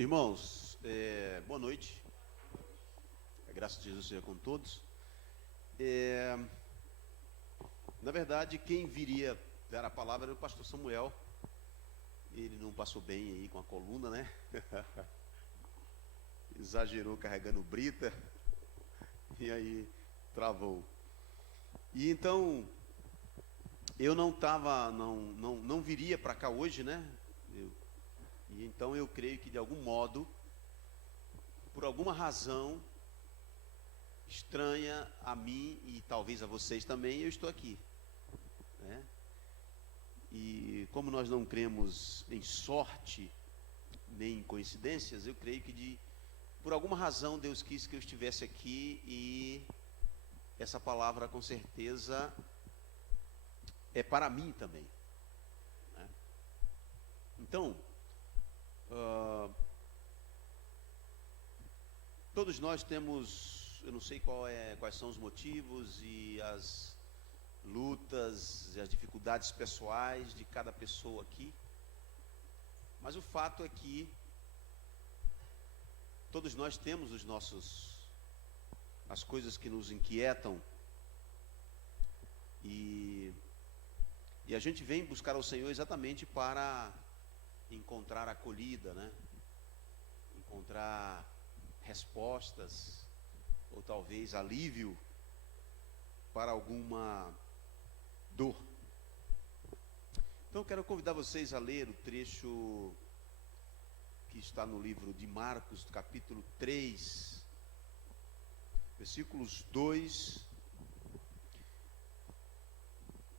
Irmãos, boa noite. A graça de Jesus seja com todos. Na verdade, quem viria dar a palavra era o pastor Samuel. Ele não passou bem aí com a coluna, né? Exagerou carregando brita e aí travou. E então eu não viria para cá hoje, né? E então eu creio que de algum modo, por alguma razão estranha a mim e talvez a vocês também, eu estou aqui, né? E como nós não cremos em sorte nem em coincidências, eu creio que por alguma razão Deus quis que eu estivesse aqui, e essa palavra com certeza é para mim também, né? Então, todos nós temos, eu não sei quais são os motivos e as lutas e as dificuldades pessoais de cada pessoa aqui, mas o fato é que todos nós temos as coisas que nos inquietam, e a gente vem buscar ao Senhor exatamente para encontrar acolhida, né? Encontrar respostas, ou talvez alívio para alguma dor. Então eu quero convidar vocês a ler o trecho que está no livro de Marcos, capítulo 3, versículos 2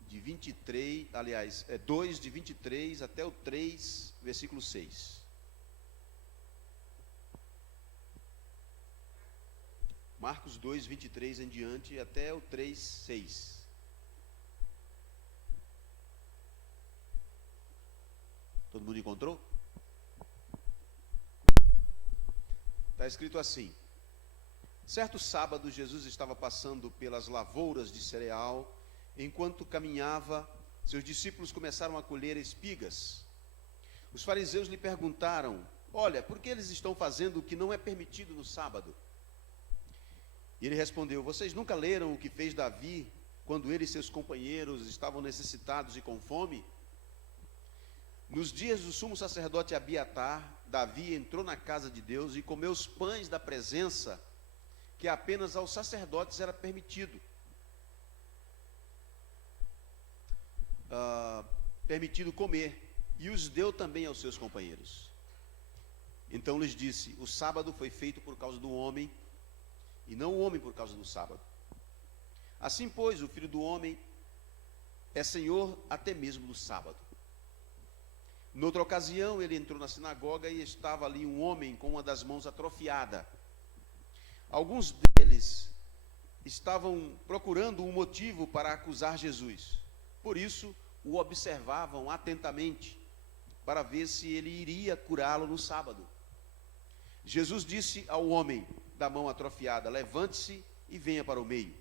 de 23, aliás, 2 de 23 até o 3, versículo 6. Marcos 2, 23 em diante até o 3, 6. Todo mundo encontrou? Está escrito assim: certo sábado, Jesus estava passando pelas lavouras de cereal. Enquanto caminhava, seus discípulos começaram a colher espigas. Os fariseus lhe perguntaram: olha, por que eles estão fazendo o que não é permitido no sábado? E ele respondeu: vocês nunca leram o que fez Davi quando ele e seus companheiros estavam necessitados e com fome? Nos dias do sumo sacerdote Abiatar, Davi entrou na casa de Deus e comeu os pães da presença, que apenas aos sacerdotes era permitido. Permitido comer, e os deu também aos seus companheiros. Então lhes disse: o sábado foi feito por causa do homem, e não o homem por causa do sábado. Assim, pois, o Filho do Homem é Senhor até mesmo do sábado. Noutra ocasião, ele entrou na sinagoga e estava ali um homem com uma das mãos atrofiada. Alguns deles estavam procurando um motivo para acusar Jesus. Por isso, o observavam atentamente, para ver se ele iria curá-lo no sábado. Jesus disse ao homem da mão atrofiada: levante-se e venha para o meio.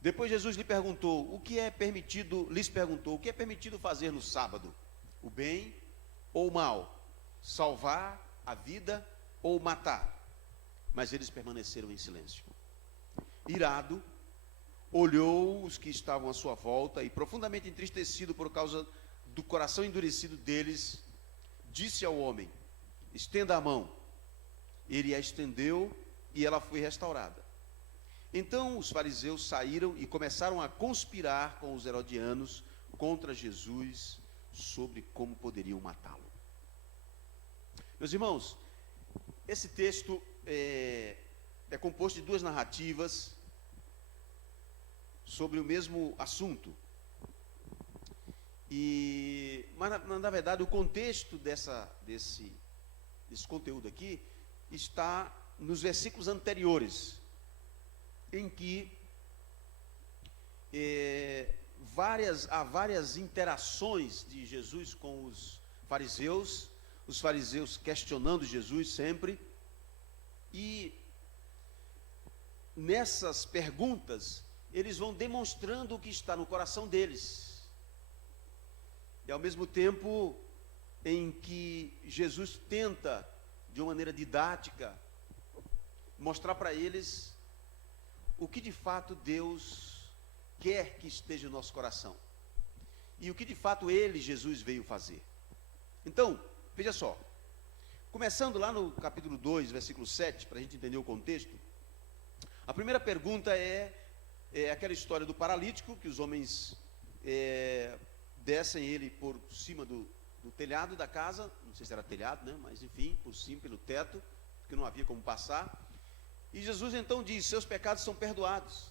Depois Jesus lhes perguntou: o que é permitido fazer no sábado? O bem ou o mal? Salvar a vida ou matar? Mas eles permaneceram em silêncio. Irado, olhou os que estavam à sua volta e, profundamente entristecido por causa do coração endurecido deles, disse ao homem: estenda a mão. Ele a estendeu e ela foi restaurada. Então os fariseus saíram e começaram a conspirar com os herodianos contra Jesus sobre como poderiam matá-lo. Meus irmãos, esse texto é composto de duas narrativas sobre o mesmo assunto. Mas na verdade o contexto desse conteúdo aqui está nos versículos anteriores, em que há várias interações de Jesus com os fariseus questionando Jesus sempre, e nessas perguntas eles vão demonstrando o que está no coração deles, e ao mesmo tempo em que Jesus tenta, de uma maneira didática, mostrar para eles o que de fato Deus quer que esteja no nosso coração. E o que de fato ele, Jesus, veio fazer. Então, veja só. Começando lá no capítulo 2, versículo 7, para a gente entender o contexto. A primeira pergunta é aquela história do paralítico, que os homens descem ele por cima do telhado da casa, não sei se era telhado, né? Mas enfim, por cima, pelo teto, porque não havia como passar. E Jesus então diz: seus pecados são perdoados.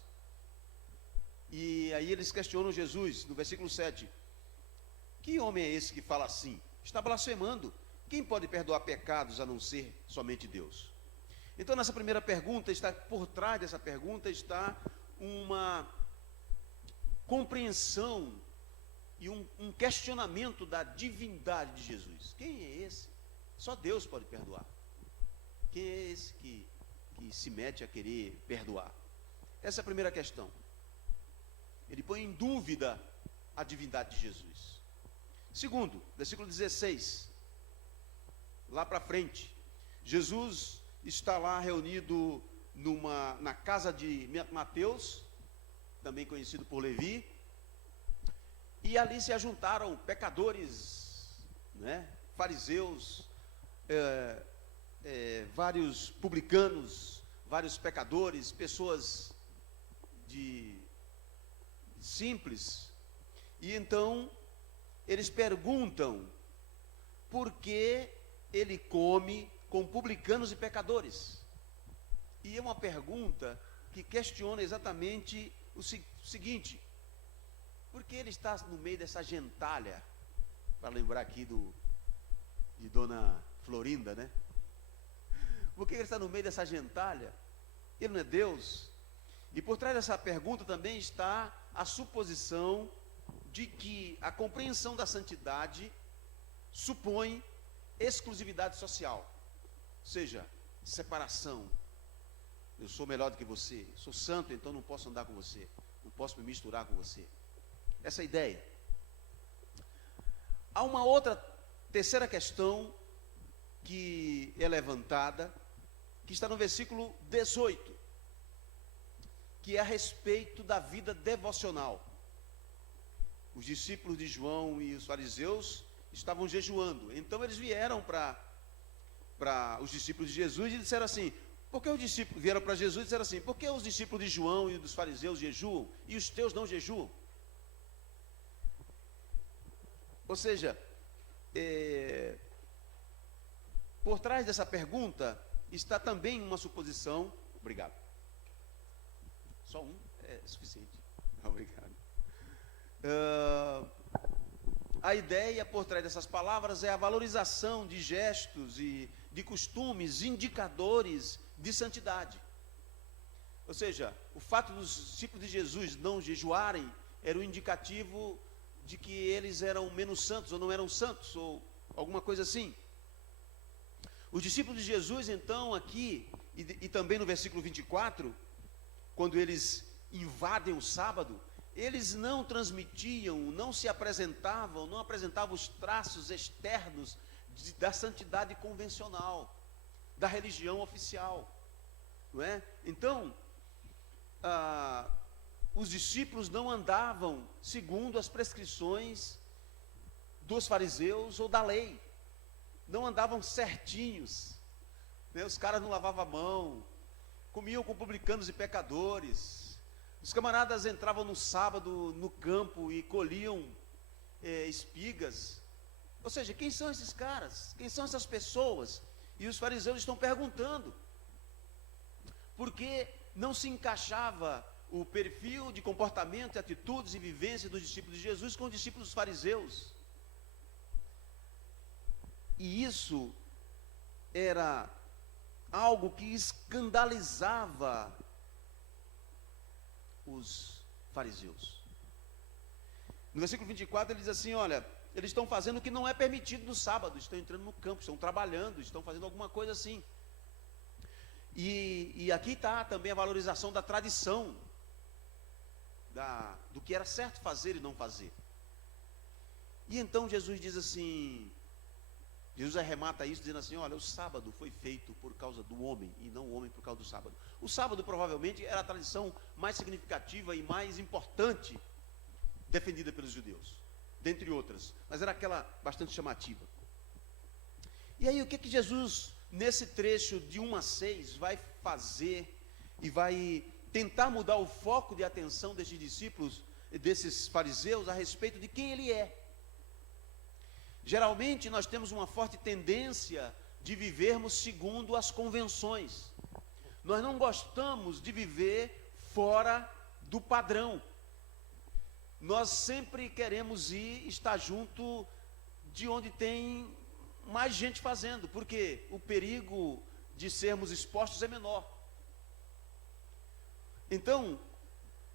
E aí eles questionam Jesus, no versículo 7, que homem é esse que fala assim? Está blasfemando. Quem pode perdoar pecados a não ser somente Deus? Então, nessa primeira pergunta, por trás dessa pergunta está uma compreensão e um questionamento da divindade de Jesus. Quem é esse? Só Deus pode perdoar. Quem é esse que se mete a querer perdoar? Essa é a primeira questão. Ele põe em dúvida a divindade de Jesus. Segundo, versículo 16, lá para frente, Jesus está lá reunido na casa de Mateus, também conhecido por Levi, e ali se ajuntaram pecadores, né, fariseus, vários publicanos, vários pecadores, pessoas simples. E então eles perguntam por que ele come com publicanos e pecadores. E é uma pergunta que questiona exatamente o seguinte: por que ele está no meio dessa gentalha? Para lembrar aqui de Dona Florinda, né? Por que ele está no meio dessa gentalha? Ele não é Deus? E por trás dessa pergunta também está a suposição de que a compreensão da santidade supõe exclusividade social, ou seja, separação. Eu sou melhor do que você, sou santo, então não posso andar com você, não posso me misturar com você. Essa é a ideia. Há uma terceira questão que é levantada, que está no versículo 18, que é a respeito da vida devocional. Os discípulos de João e os fariseus estavam jejuando, então eles vieram para os discípulos de Jesus e disseram assim: por que os discípulos vieram para Jesus e disseram assim, por que os discípulos de João e dos fariseus jejuam e os teus não jejuam? Ou seja, por trás dessa pergunta está também uma suposição. Obrigado. Só um é suficiente. Obrigado. A ideia por trás dessas palavras é a valorização de gestos e de costumes indicadores de santidade. Ou seja, o fato dos discípulos de Jesus não jejuarem era um indicativo de que eles eram menos santos ou não eram santos, ou alguma coisa assim. Os discípulos de Jesus, então, aqui, e também no versículo 24, quando eles invadem o sábado, eles não transmitiam, não se apresentavam, não apresentavam os traços externos da santidade convencional, da religião oficial, não é? Então, os discípulos não andavam segundo as prescrições dos fariseus ou da lei, não andavam certinhos, né? Os caras não lavavam a mão, comiam com publicanos e pecadores. Os camaradas entravam no sábado no campo e colhiam espigas. Ou seja, quem são esses caras? Quem são essas pessoas? E os fariseus estão perguntando, porque não se encaixava o perfil de comportamento, atitudes e vivência dos discípulos de Jesus com os discípulos dos fariseus. E isso era algo que escandalizava os fariseus. No versículo 24 ele diz assim: olha, eles estão fazendo o que não é permitido no sábado, estão entrando no campo, estão trabalhando, estão fazendo alguma coisa assim. E aqui está também a valorização da tradição, do que era certo fazer e não fazer. E então Jesus diz assim: Jesus arremata isso dizendo assim: olha, o sábado foi feito por causa do homem e não o homem por causa do sábado. O sábado provavelmente era a tradição mais significativa e mais importante defendida pelos judeus, dentre outras, mas era aquela bastante chamativa. E aí o que Jesus, nesse trecho de 1 a 6, vai fazer e vai tentar mudar o foco de atenção desses discípulos, desses fariseus, a respeito de quem ele é. Geralmente nós temos uma forte tendência de vivermos segundo as convenções. Nós não gostamos de viver fora do padrão. Nós sempre queremos estar junto de onde tem mais gente fazendo, porque o perigo de sermos expostos é menor. Então,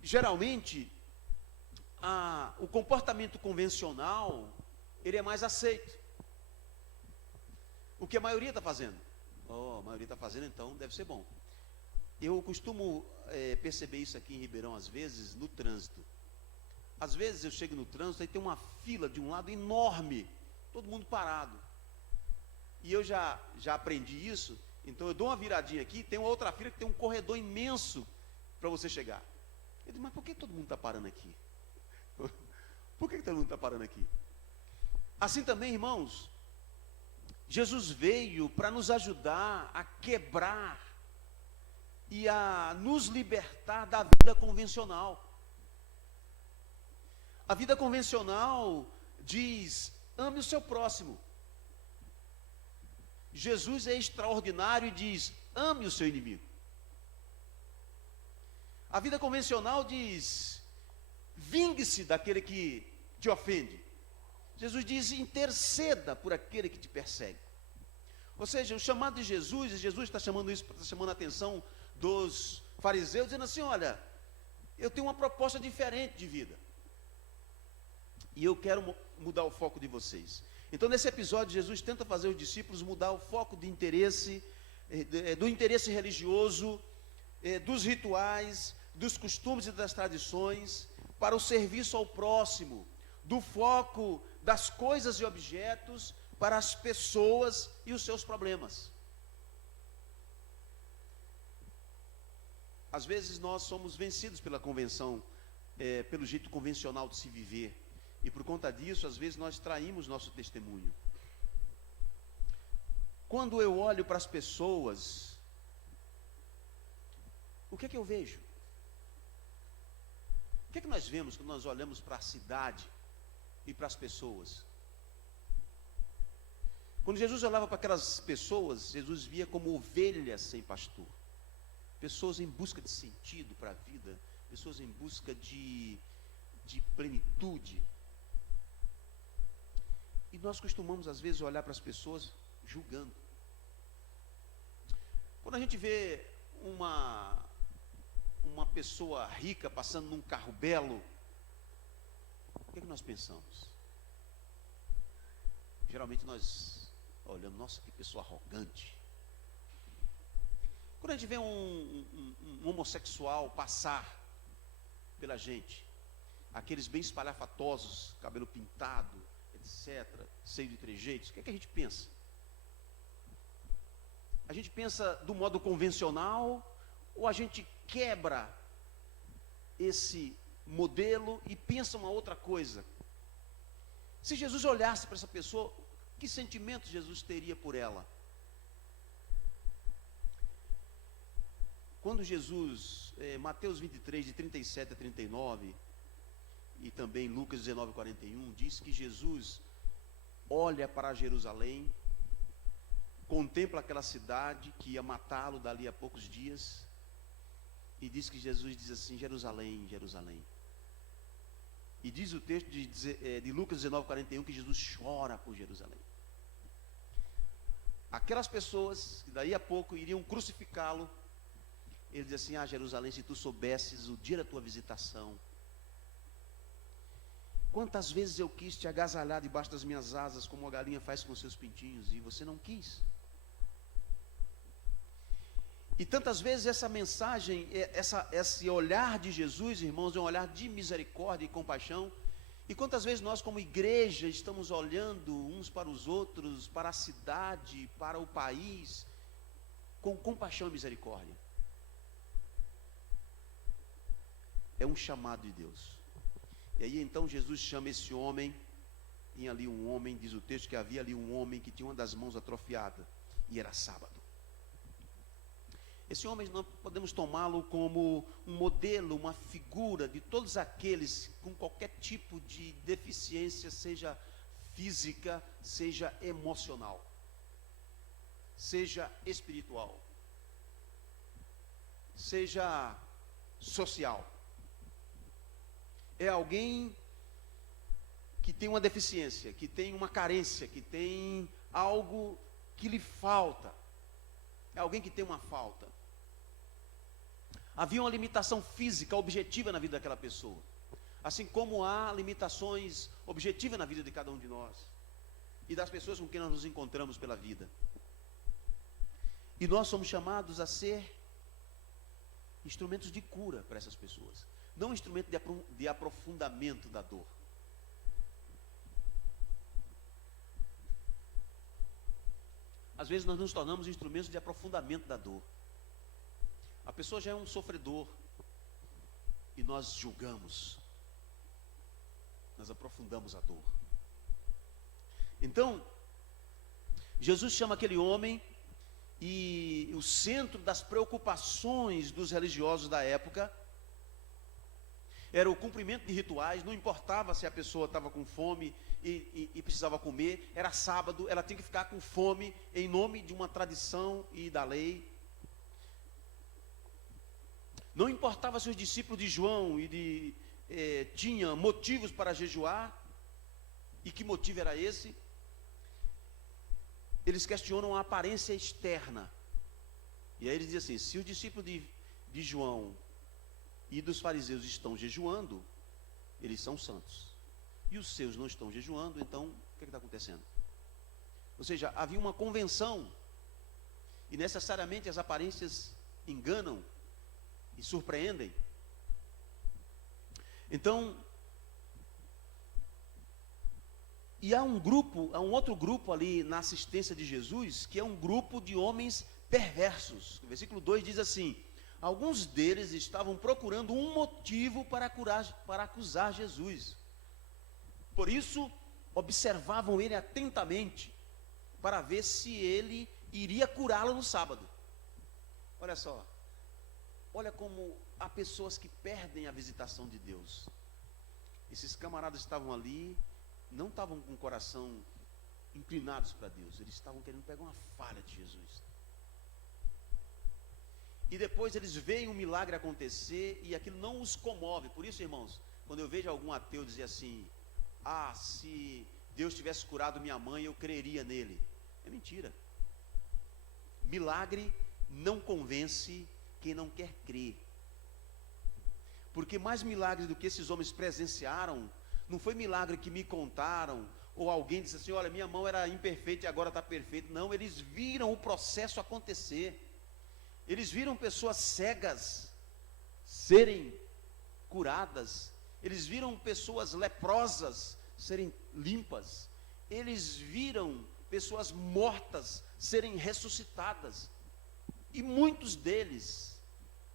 geralmente, o comportamento convencional, ele é mais aceito. O que a maioria está fazendo? A maioria está fazendo, então deve ser bom. Eu costumo perceber isso aqui em Ribeirão, às vezes, no trânsito. Às vezes eu chego no trânsito e tem uma fila de um lado enorme, todo mundo parado. E eu já aprendi isso, então eu dou uma viradinha aqui, tem uma outra fila que tem um corredor imenso para você chegar. Eu digo, mas por que todo mundo está parando aqui? Por que todo mundo está parando aqui? Assim também, irmãos, Jesus veio para nos ajudar a quebrar e a nos libertar da vida convencional. A vida convencional diz: ame o seu próximo. Jesus é extraordinário e diz: ame o seu inimigo. A vida convencional diz: vingue-se daquele que te ofende. Jesus diz: interceda por aquele que te persegue. Ou seja, o chamado de Jesus, e Jesus está chamando isso, está chamando a atenção dos fariseus, dizendo assim: olha, eu tenho uma proposta diferente de vida, e eu quero mudar o foco de vocês. Então, nesse episódio, Jesus tenta fazer os discípulos mudar o foco de interesse, do interesse religioso, dos rituais, dos costumes e das tradições, para o serviço ao próximo, do foco das coisas e objetos para as pessoas e os seus problemas. Às vezes nós somos vencidos pela convenção, pelo jeito convencional de se viver, e por conta disso, às vezes nós traímos nosso testemunho. Quando eu olho para as pessoas, o que é que eu vejo? O que é que nós vemos quando nós olhamos para a cidade e para as pessoas? Quando Jesus olhava para aquelas pessoas, Jesus via como ovelhas sem pastor. Pessoas em busca de sentido para a vida, pessoas em busca de plenitude. E nós costumamos, às vezes, olhar para as pessoas julgando. Quando a gente vê uma pessoa rica passando num carro belo, o que é que nós pensamos? Geralmente nós olhamos: nossa, que pessoa arrogante. Quando a gente vê um homossexual passar pela gente, aqueles bem espalhafatosos, cabelo pintado, etc., cheio de trejeitos, o que é que a gente pensa? A gente pensa do modo convencional, ou a gente quebra esse modelo e pensa uma outra coisa? Se Jesus olhasse para essa pessoa, que sentimento Jesus teria por ela? Quando Jesus, Mateus 23, de 37 a 39, e também Lucas 19, 41, diz que Jesus olha para Jerusalém, contempla aquela cidade que ia matá-lo dali a poucos dias, e diz que Jesus diz assim: Jerusalém, Jerusalém. E diz o texto de Lucas 19, 41, que Jesus chora por Jerusalém. Aquelas pessoas que daí a pouco iriam crucificá-lo, ele diz assim: Jerusalém, se tu soubesses o dia da tua visitação, quantas vezes eu quis te agasalhar debaixo das minhas asas, como a galinha faz com seus pintinhos, e você não quis. E tantas vezes essa mensagem, esse olhar de Jesus, irmãos, é um olhar de misericórdia e compaixão, E quantas vezes nós, como igreja, estamos olhando uns para os outros, para a cidade, para o país, com compaixão e misericórdia? É um chamado de Deus. E aí então Jesus chama esse homem. Tinha ali um homem, diz o texto, que havia ali um homem que tinha uma das mãos atrofiada, e era sábado. Esse homem nós podemos tomá-lo como um modelo, uma figura de todos aqueles com qualquer tipo de deficiência, seja física, seja emocional, seja espiritual, seja social. É alguém que tem uma deficiência, que tem uma carência, que tem algo que lhe falta. É alguém que tem uma falta. Havia uma limitação física objetiva na vida daquela pessoa, assim como há limitações objetivas na vida de cada um de nós e das pessoas com quem nós nos encontramos pela vida. E nós somos chamados a ser instrumentos de cura para essas pessoas, não instrumento de aprofundamento da dor. Às vezes nós nos tornamos instrumentos de aprofundamento da dor. A pessoa já é um sofredor e nós julgamos, nós aprofundamos a dor. Então, Jesus chama aquele homem, e o centro das preocupações dos religiosos da época era o cumprimento de rituais. Não importava se a pessoa estava com fome e precisava comer, era sábado, ela tinha que ficar com fome em nome de uma tradição e da lei. Não importava se os discípulos de João tinham motivos para jejuar, e que motivo era esse. Eles questionam a aparência externa, e aí eles dizem assim: se os discípulos de João e dos fariseus estão jejuando, eles são santos, e os seus não estão jejuando, então o que está acontecendo? Ou seja, havia uma convenção, e necessariamente as aparências enganam e surpreendem. Então, e há um outro grupo ali na assistência de Jesus, que é um grupo de homens perversos. O versículo 2 diz assim: alguns deles estavam procurando um motivo para acusar Jesus. Por isso, observavam ele atentamente, para ver se ele iria curá-lo no sábado. Olha só, olha como há pessoas que perdem a visitação de Deus. Esses camaradas estavam ali, não estavam com o coração inclinados para Deus, eles estavam querendo pegar uma falha de Jesus. E depois eles veem um milagre acontecer e aquilo não os comove. Por isso, irmãos, quando eu vejo algum ateu dizer assim: ah, se Deus tivesse curado minha mãe, eu creria nele. É mentira. Milagre não convence quem não quer crer. Porque mais milagres do que esses homens presenciaram, não foi milagre que me contaram, ou alguém disse assim: olha, minha mão era imperfeita e agora está perfeita. Não, eles viram o processo acontecer. Eles viram pessoas cegas serem curadas. Eles viram pessoas leprosas serem limpas. Eles viram pessoas mortas serem ressuscitadas. E muitos deles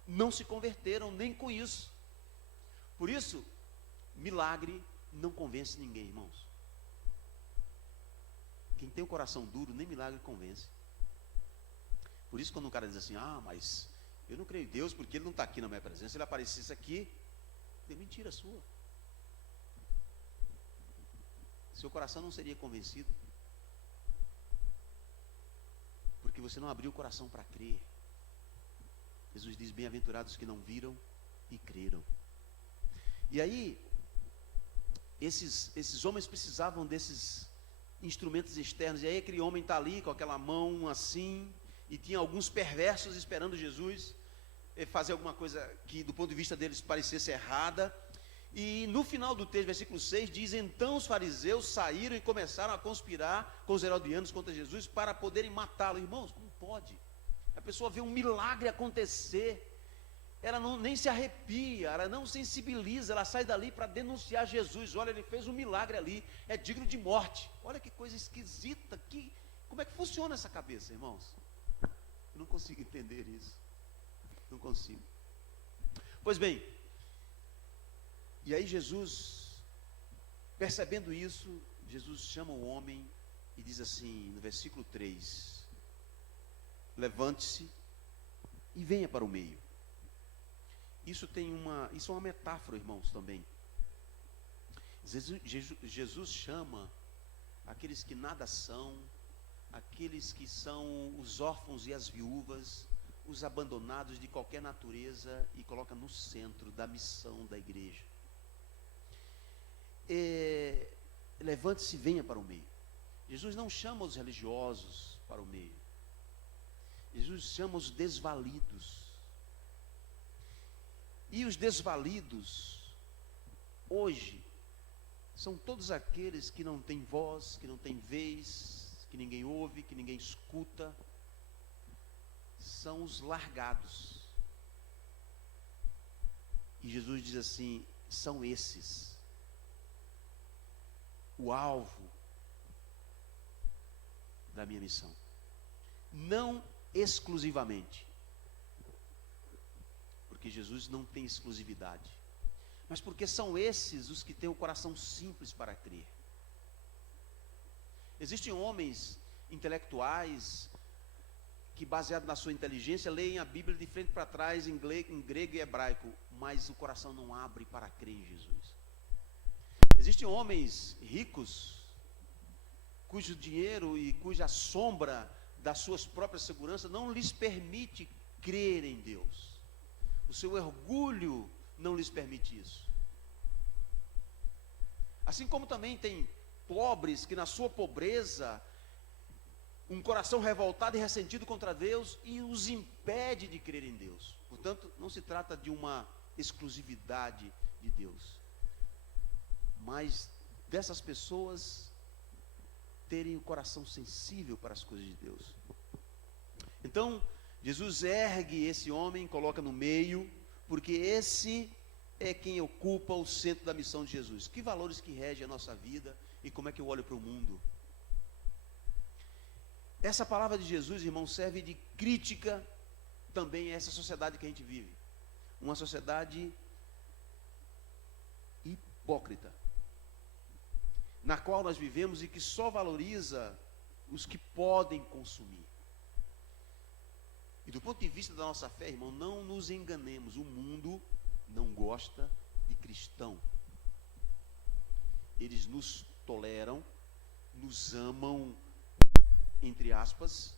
não se converteram nem com isso. Por isso, milagre não convence ninguém, irmãos. Quem tem o coração duro, nem milagre convence. Por isso, quando um cara diz assim: ah, mas eu não creio em Deus porque Ele não está aqui na minha presença, se Ele aparecesse aqui, é mentira sua. Seu coração não seria convencido, porque você não abriu o coração para crer. Jesus diz: bem-aventurados que não viram e creram. E aí, esses homens precisavam desses instrumentos externos. E aí aquele homem está ali com aquela mão assim, e tinha alguns perversos esperando Jesus fazer alguma coisa que do ponto de vista deles parecesse errada. E no final do texto, versículo 6, diz: então os fariseus saíram e começaram a conspirar com os herodianos contra Jesus para poderem matá-lo. Irmãos, como pode? A pessoa vê um milagre acontecer ela nem se arrepia, ela não sensibiliza, ela sai dali para denunciar Jesus. Olha, ele fez um milagre ali, é digno de morte. Olha que coisa esquisita, como é que funciona essa cabeça, irmãos? Eu não consigo entender isso, não consigo. Pois bem, e aí Jesus, percebendo isso, Jesus chama o homem e diz assim, no versículo 3, levante-se e venha para o meio. Isso é uma metáfora, irmãos, também. Jesus chama aqueles que nada são, aqueles que são os órfãos e as viúvas, os abandonados de qualquer natureza, e coloca no centro da missão da igreja. Levante-se e venha para o meio. Jesus não chama os religiosos para o meio. Jesus chama os desvalidos. E os desvalidos, hoje, são todos aqueles que não têm voz, que não têm vez, que ninguém ouve, que ninguém escuta. São os largados. E Jesus diz assim, são esses o alvo da minha missão. Não exclusivamente, porque Jesus não tem exclusividade, mas porque são esses os que têm o coração simples para crer. Existem homens intelectuais que, baseado na sua inteligência, leem a Bíblia de frente para trás em grego e hebraico, mas o coração não abre para crer em Jesus. Existem homens ricos cujo dinheiro e cuja sombra das suas próprias seguranças não lhes permite crer em Deus. O seu orgulho não lhes permite isso. Assim como também tem pobres que na sua pobreza, um coração revoltado e ressentido contra Deus e os impede de crer em Deus. Portanto, não se trata de uma exclusividade de Deus, mas dessas pessoas terem o coração sensível para as coisas de Deus. Então, Jesus ergue esse homem, coloca no meio, porque esse é quem ocupa o centro da missão de Jesus. Que valores que regem a nossa vida e como é que eu olho para o mundo? Essa palavra de Jesus, irmão, serve de crítica também a essa sociedade que a gente vive. Uma sociedade hipócrita, na qual nós vivemos e que só valoriza os que podem consumir. E do ponto de vista da nossa fé, irmão, não nos enganemos, o mundo não gosta de cristão. Eles nos toleram, nos amam, entre aspas,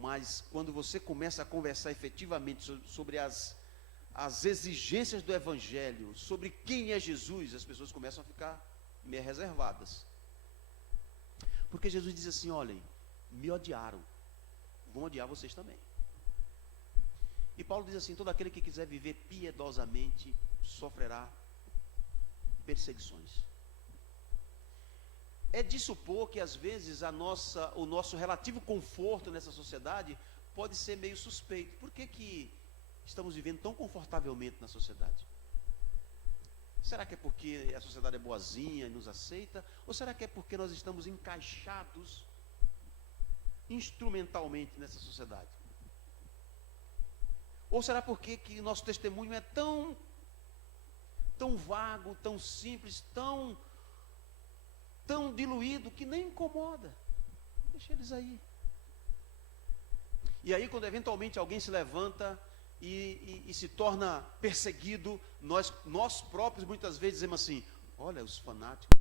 mas quando você começa a conversar efetivamente sobre as exigências do Evangelho, sobre quem é Jesus, as pessoas começam a ficar meio reservadas. Porque Jesus diz assim, olhem, me odiaram, vão odiar vocês também. E Paulo diz assim, todo aquele que quiser viver piedosamente sofrerá perseguições. É de supor que às vezes o nosso relativo conforto nessa sociedade pode ser meio suspeito. Por que estamos vivendo tão confortavelmente na sociedade? Será que é porque a sociedade é boazinha e nos aceita? Ou será que é porque nós estamos encaixados instrumentalmente nessa sociedade? Ou será porque que nosso testemunho é tão vago, tão simples, tão diluído que nem incomoda? Deixa eles aí. E aí, quando eventualmente alguém se levanta e se torna perseguido, nós próprios muitas vezes dizemos assim, olha, os fanáticos